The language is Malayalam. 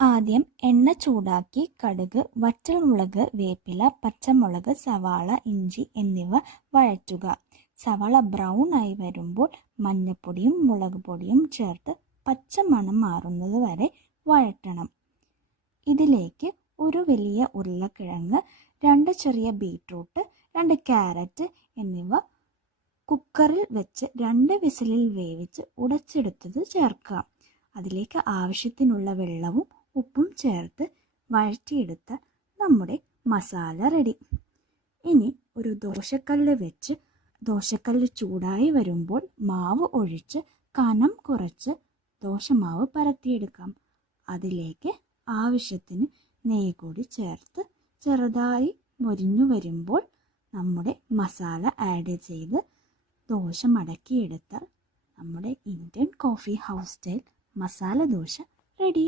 ആദ്യം എണ്ണ ചൂടാക്കി കടുക്, വറ്റൽമുളക്, വേപ്പില, പച്ചമുളക്, സവാള, ഇഞ്ചി എന്നിവ വഴറ്റുക. സവാള ബ്രൗൺ ആയി വരുമ്പോൾ മഞ്ഞൾപ്പൊടിയും മുളക് പൊടിയും ചേർത്ത് പച്ചമണം മാറുന്നത് വരെ വഴറ്റണം. ഇതിലേക്ക് ഒരു വലിയ ഉരുളക്കിഴങ്ങ്, 2 ചെറിയ ബീട്രൂട്ട്, 2 ക്യാരറ്റ് എന്നിവ കുക്കറിൽ വെച്ച് 2 വിസിലിൽ വേവിച്ച് ഉടച്ചെടുത്തത് ചേർക്കുക. അതിലേക്ക് ആവശ്യത്തിനുള്ള വെള്ളവും ഉപ്പും ചേർത്ത് വഴറ്റിയെടുത്ത നമ്മുടെ മസാല റെഡി. ഇനി ഒരു ദോശക്കല്ല് വെച്ച് ദോശക്കല്ല് ചൂടായി വരുമ്പോൾ മാവ് ഒഴിച്ച് കനം കുറച്ച് ദോശമാവ് പരത്തിയെടുക്കാം. അതിലേക്ക് ആവശ്യത്തിന് നെയ്യ് കൂടി ചേർത്ത് ചെറുതായി മൊരിഞ്ഞു വരുമ്പോൾ നമ്മുടെ മസാല ആഡ് ചെയ്ത് ദോശ മടക്കിയെടുത്താൽ നമ്മുടെ Indian coffee house style masala dosa ready.